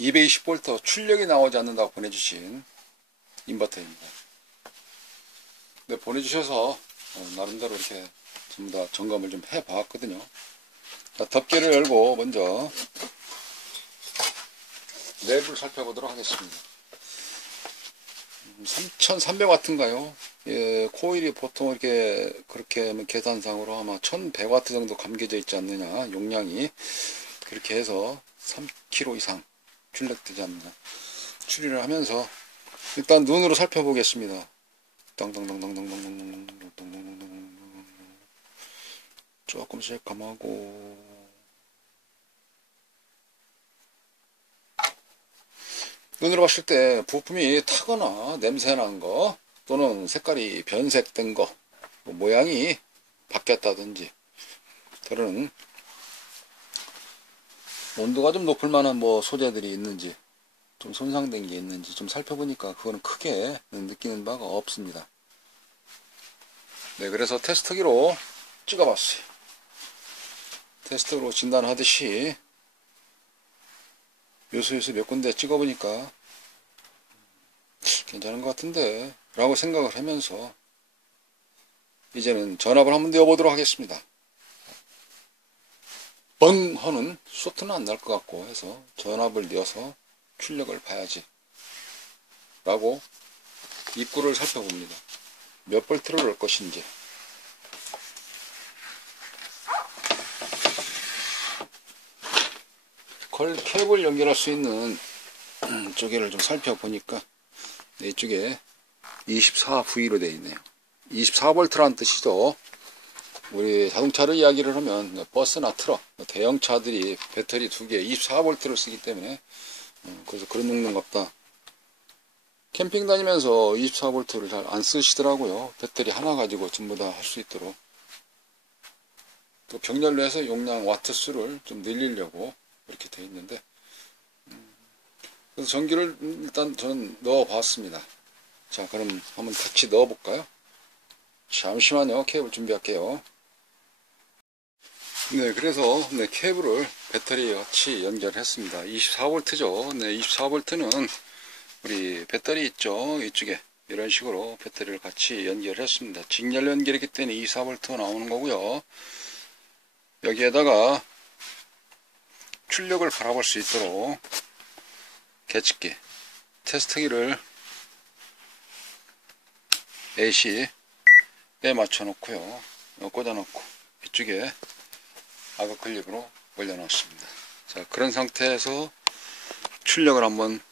220V 출력이 나오지 않는다고 보내주신 인버터입니다. 네, 보내주셔서 나름대로 이렇게 전부 다 점검을 좀 해봤거든요. 자, 덮개를 열고 먼저 내부를 살펴보도록 하겠습니다. 3300W인가요? 예, 코일이 보통 이렇게 그렇게 계산상으로 아마 1100W 정도 감겨져 있지 않느냐, 용량이. 그렇게 해서 3kg 이상 출력되지 않느냐 추리를 하면서 일단 눈으로 살펴보겠습니다. 조금씩 감하고, 눈으로 봤을 때 부품이 타거나 냄새난 거 또는 색깔이 변색된 거, 모양이 바뀌었다든지 그런 온도가 좀 높을 만한 소재들이 있는지, 좀 손상된 게 있는지 좀 살펴보니까 그거는 크게 느끼는 바가 없습니다. 네, 그래서 테스트기로 찍어봤어요. 테스트로 진단하듯이 요소요소 몇 군데 찍어보니까 괜찮은 것 같은데 라고 생각을 하면서 이제는 전압을 한번 넣어보도록 하겠습니다. 뻥 하는 소트는 안 날 것 같고 해서 전압을 넣어서 출력을 봐야지 라고 입구를 살펴봅니다. 몇 볼트를 넣을 것인지. 케이블 연결할 수 있는 쪽에를 좀 살펴보니까 이쪽에 24V로 되어 있네요. 24V라는 뜻이죠. 우리 자동차를 이야기를 하면 버스나 트럭, 대형차들이 배터리 2개 24V를 쓰기 때문에 그래서 그런 용도인갑다. 캠핑 다니면서 24V를 잘 안 쓰시더라고요. 배터리 하나 가지고 전부 다 할 수 있도록. 또 병렬로 해서 용량 와트 수를 좀 늘리려고 이렇게 되어 있는데, 그래서 전기를 일단 저는 넣어 봤습니다. 자, 그럼 한번 같이 넣어 볼까요? 잠시만요. 케이블 준비할게요. 네, 그래서 케이블을 배터리에 같이 연결했습니다. 24V죠. 네, 24V는 우리 배터리 있죠. 이쪽에 이런 식으로 배터리를 같이 연결했습니다. 직렬 연결이기 때문에 24V 나오는 거고요. 여기에다가 출력을 바라볼 수 있도록 계측기, 테스트기를 AC에 맞춰 놓고요. 꽂아 놓고 이쪽에 악어 클립으로 올려 놓습니다. 자, 그런 상태에서 출력을 한번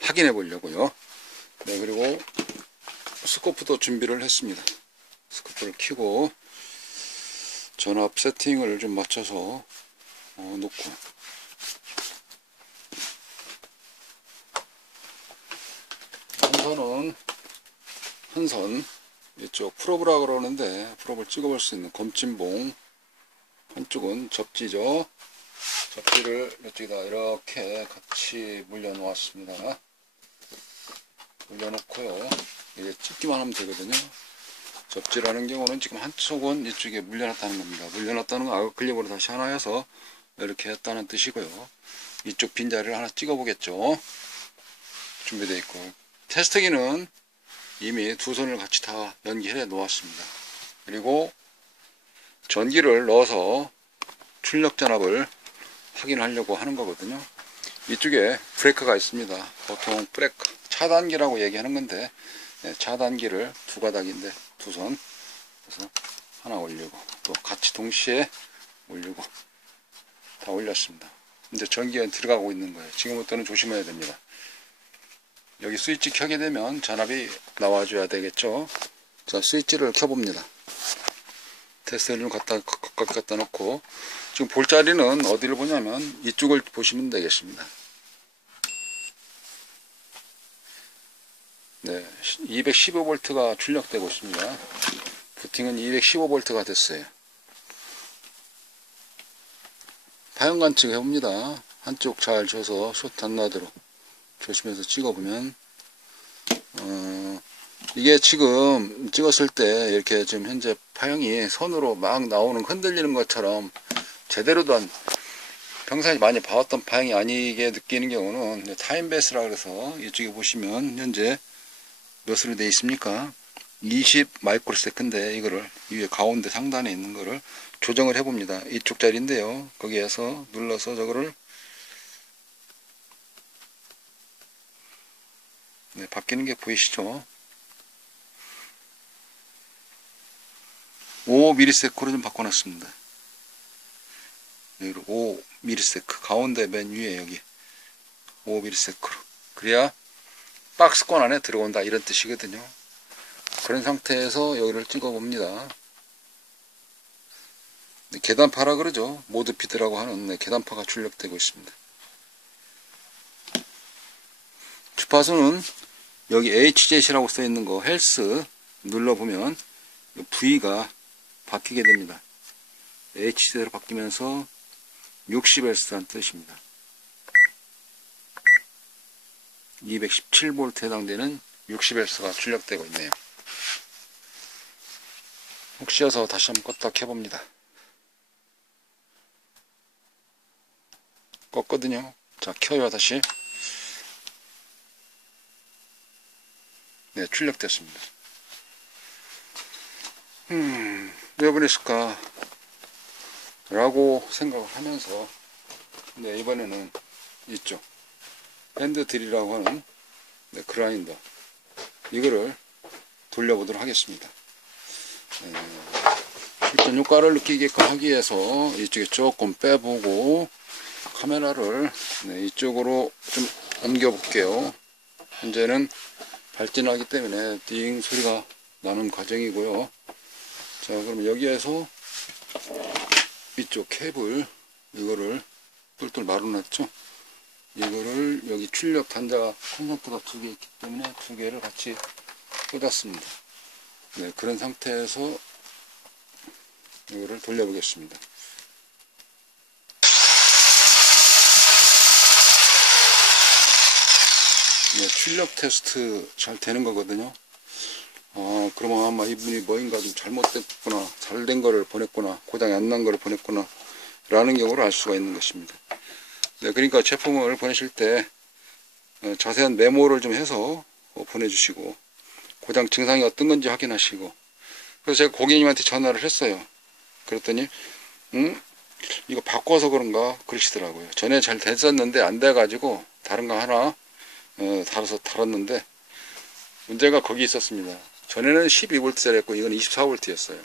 확인해 보려고요. 네, 그리고 스코프도 준비를 했습니다. 스코프를 켜고 전압 세팅을 좀 맞춰서 놓고, 한 선 이쪽 프로브라 그러는데 프로브를 찍어볼 수 있는 검침봉, 한쪽은 접지죠. 접지를 이쪽에다 이렇게 같이 물려 놓았습니다. 물려 놓고요. 이제 찍기만 하면 되거든요. 접지라는 경우는 지금 한쪽은 이쪽에 물려놨다는 겁니다. 물려놨다는 건 악어 클립으로 다시 하나 해서 이렇게 했다는 뜻이고요. 이쪽 빈자리를 하나 찍어 보겠죠. 준비되어 있고, 테스트기는 이미 두 손을 같이 다 연결해 놓았습니다. 그리고 전기를 넣어서 출력 전압을 확인하려고 하는 거거든요. 이쪽에 브레이크가 있습니다. 보통 브레이크 차단기라고 얘기하는 건데, 차단기를 두 가닥인데 두 손, 그래서 하나 올리고 또 같이 동시에 올리고 다 올렸습니다. 이제 전기가 들어가고 있는 거예요. 지금부터는 조심해야 됩니다. 여기 스위치 켜게 되면 전압이 나와줘야 되겠죠. 자, 스위치를 켜봅니다. 테스트를 갖다 놓고, 지금 볼 자리는 어디를 보냐면 이쪽을 보시면 되겠습니다. 네, 215V가 출력되고 있습니다. 부팅은 215V가 됐어요. 파형 관측 해봅니다. 한쪽 잘 줘서 숏 안 나도록 조심해서 찍어보면, 이게 지금 찍었을 때 이렇게 지금 현재 파형이 선으로 막 나오는, 흔들리는 것처럼 제대로 된 평상시 많이 봐왔던 파형이 아니게 느끼는 경우는 타임베이스라 그래서 이쪽에 보시면 현재 몇으로 되어 있습니까? 20 마이크로세컨드인데 이거를 위에 가운데 상단에 있는 거를 조정을 해봅니다. 이쪽 자리인데요. 거기에서 눌러서 저거를 네, 바뀌는 게 보이시죠? 5ms로 좀 바꿔놨습니다. 여기로 5ms 가운데 맨 위에 여기 5ms로 그래야 박스권 안에 들어온다 이런 뜻이거든요. 그런 상태에서 여기를 찍어 봅니다. 계단파라 그러죠. 모드피드라고 하는 계단파가 출력되고 있습니다. 주파수는 여기 HZ라고 써 있는 거 헬스 눌러보면 V가 바뀌게 됩니다. HZ로 바뀌면서 60Hz라는 뜻입니다. 217V에 해당되는 60Hz가 출력되고 있네요. 혹시여서 다시 한번 껐다 켜봅니다. 껐거든요. 자, 켜요 다시. 네, 출력됐습니다. 왜 그랬을까? 라고 생각을 하면서, 네, 이번에는 이쪽, 핸드드릴이라고 하는, 네, 그라인더. 이거를 돌려보도록 하겠습니다. 실전 효과를 느끼게끔 하기 위해서 이쪽에 조금 빼보고, 카메라를, 네, 이쪽으로 좀 옮겨 볼게요. 현재는 발진하기 때문에 띵 소리가 나는 과정이고요. 자, 그럼 여기에서 이쪽 케이블 이거를 똘똘 말아놨죠. 이거를 여기 출력 단자가 콘센트가 2개 있기 때문에 2개를 같이 꽂았습니다. 네, 그런 상태에서 이거를 돌려보겠습니다. 네, 출력 테스트 잘 되는 거거든요. 그러면 아마 이분이 뭐인가 좀 잘못됐구나, 잘된 거를 보냈구나, 고장이 안 난 거를 보냈구나 라는 경우를 알 수가 있는 것입니다. 네, 그러니까 제품을 보내실 때 자세한 메모를 좀 해서 보내주시고 고장 증상이 어떤 건지 확인하시고. 그래서 제가 고객님한테 전화를 했어요. 그랬더니 이거 바꿔서 그런가 그러시더라고요. 전에 잘 됐었는데 안 돼가지고 다른 거 하나 달아서 달았는데 문제가 거기 있었습니다. 전에는 12V짜리 했고 이건 24V였어요.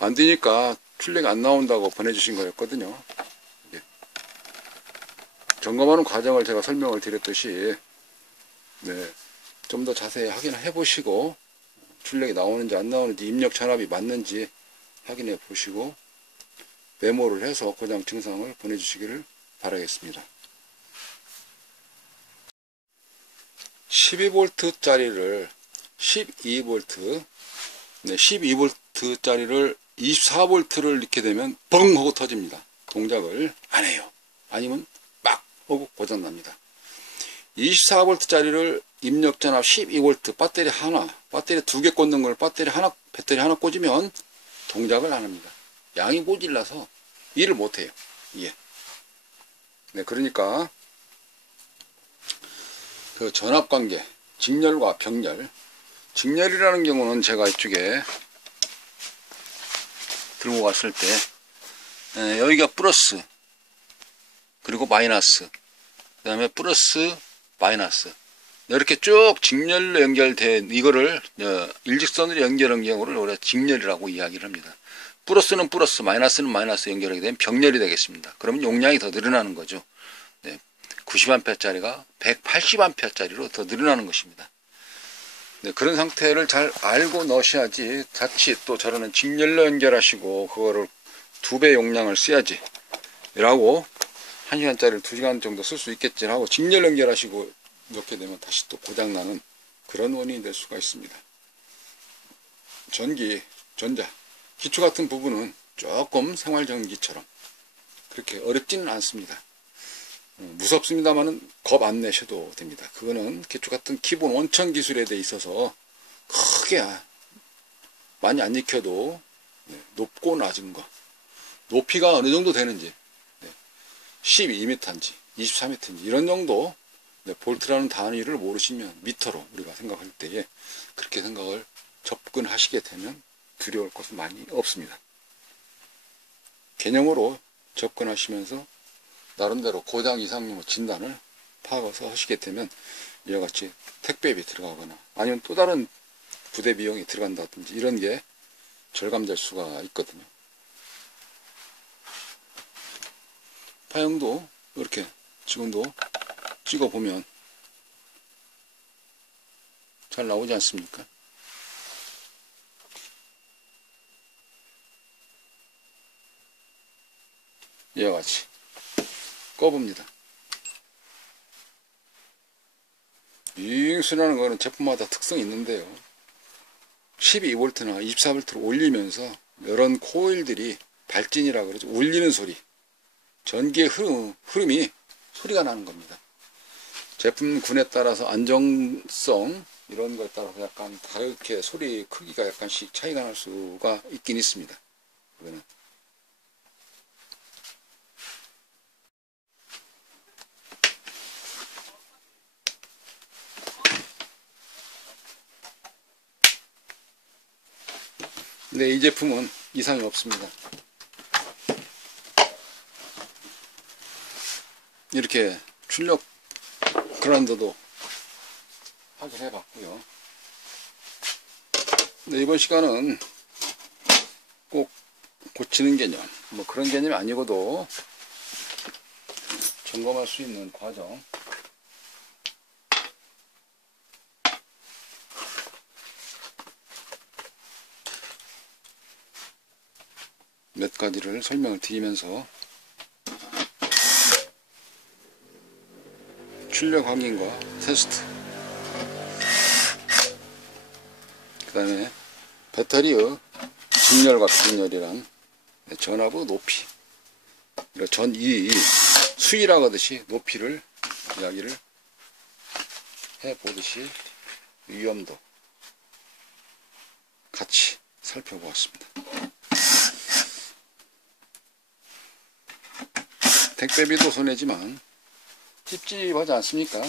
안 되니까 출력이 안 나온다고 보내주신 거였거든요. 점검하는 과정을 제가 설명을 드렸듯이 네, 좀 더 자세히 확인해 보시고 출력이 나오는지 안 나오는지 입력 전압이 맞는지 확인해 보시고 메모를 해서 고장 증상을 보내주시기를 바라겠습니다. 12V짜리를 12V, 네, 12V짜리를 24V를 넣게 되면 뻥 하고 터집니다. 동작을 안 해요. 아니면 빡 하고 고장납니다. 24V짜리를 입력 전압 12V 배터리 2개 꽂는 걸 배터리 하나 꽂으면 동작을 안 합니다. 양이 모질라서 일을 못 해요. 예. 네, 그러니까 그 전압관계, 직렬과 병렬. 직렬이라는 경우는 제가 이쪽에 들고 왔을 때 여기가 플러스 그리고 마이너스, 그 다음에 플러스 마이너스 이렇게 쭉 직렬로 연결된 이거를 일직선으로 연결한 경우를 우리가 직렬이라고 이야기를 합니다. 플러스는 플러스, 마이너스는 마이너스 연결하게 되면 병렬이 되겠습니다. 그러면 용량이 더 늘어나는 거죠. 90A짜리가 180A짜리로 더 늘어나는 것입니다. 네, 그런 상태를 잘 알고 넣으셔야지 자칫 또 저러는 직렬로 연결하시고 그거를 2배 용량을 써야지 라고 1시간짜리를 2시간 정도 쓸 수 있겠지 하고 직렬 연결하시고 넣게 되면 다시 또 고장나는 그런 원인이 될 수가 있습니다. 전기, 전자, 기초 같은 부분은 조금 생활전기처럼 그렇게 어렵지는 않습니다. 무섭습니다만은 겁 안 내셔도 됩니다. 그거는 기초 같은 기본 원천 기술에 대해 있어서 크게 많이 안 익혀도 높고 낮은 거 높이가 어느 정도 되는지 12m인지 24m인지 이런 정도 볼트라는 단위를 모르시면 미터로 우리가 생각할 때에 그렇게 생각을 접근하시게 되면 두려울 것은 많이 없습니다. 개념으로 접근하시면서 나름대로 고장 이상용 진단을 파악해서 하시게 되면 이와 같이 택배비 들어가거나 아니면 또 다른 부대 비용이 들어간다든지 이런 게 절감될 수가 있거든요. 파형도 이렇게 지금도 찍어보면 잘 나오지 않습니까? 이와 같이 꺼봅니다. 이 소리라는 거는 제품마다 특성이 있는데요. 12V나 24V로 올리면서 이런 코일들이 발진이라 그러죠. 울리는 소리. 전기의 흐름이 소리가 나는 겁니다. 제품군에 따라서 안정성 이런 거에 따라서 약간 다르게 소리 크기가 약간씩 차이가 날 수가 있긴 있습니다. 이거는. 근데 이 제품은 이상이 없습니다. 이렇게 출력 그라인더도 확인해 봤고요. 근데 이번 시간은 꼭 고치는 개념, 뭐 그런 개념이 아니고도 점검할 수 있는 과정, 몇 가지를 설명을 드리면서 출력 확인과 테스트, 그 다음에 배터리의 직렬과 비진열이란 전압의 높이, 전이 수위라고 하듯이 높이를 이야기를 해보듯이 위험도 같이 살펴보았습니다. 택배비도 손해지만 찝찝하지 않습니까?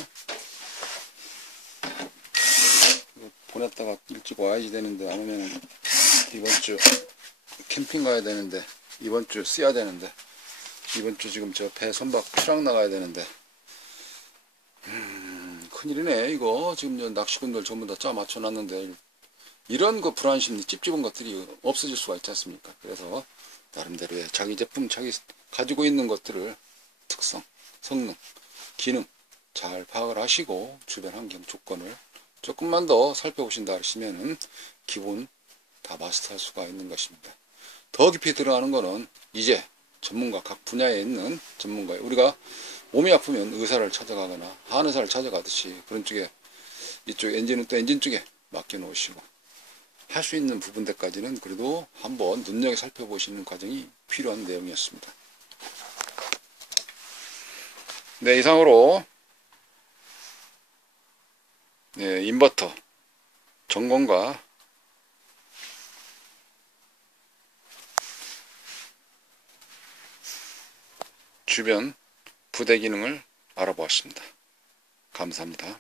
보냈다가 일찍 와야지 되는데 안 오면 이번 주 캠핑 가야 되는데 이번 주 써야 되는데 이번 주 지금 저 배 선박 출항 나가야 되는데 큰일이네 이거. 지금 낚시꾼들 전부 다 짜 맞춰놨는데 이런 거 불안심리 찝찝한 것들이 없어질 수가 있지 않습니까? 그래서 나름대로의 자기 제품 자기 가지고 있는 것들을 특성, 성능, 기능 잘 파악을 하시고 주변 환경 조건을 조금만 더 살펴보신다 하시면은 기본 다 마스터할 수가 있는 것입니다. 더 깊이 들어가는 거는 이제 전문가 각 분야에 있는 전문가, 우리가 몸이 아프면 의사를 찾아가거나 한의사를 찾아가듯이 그런 쪽에 이쪽 엔진은 또 엔진 쪽에 맡겨 놓으시고 할 수 있는 부분들까지는 그래도 한번 눈여겨 살펴보시는 과정이 필요한 내용이었습니다. 네, 이상으로 인버터 점검과 주변 부대 기능을 알아보았습니다. 감사합니다.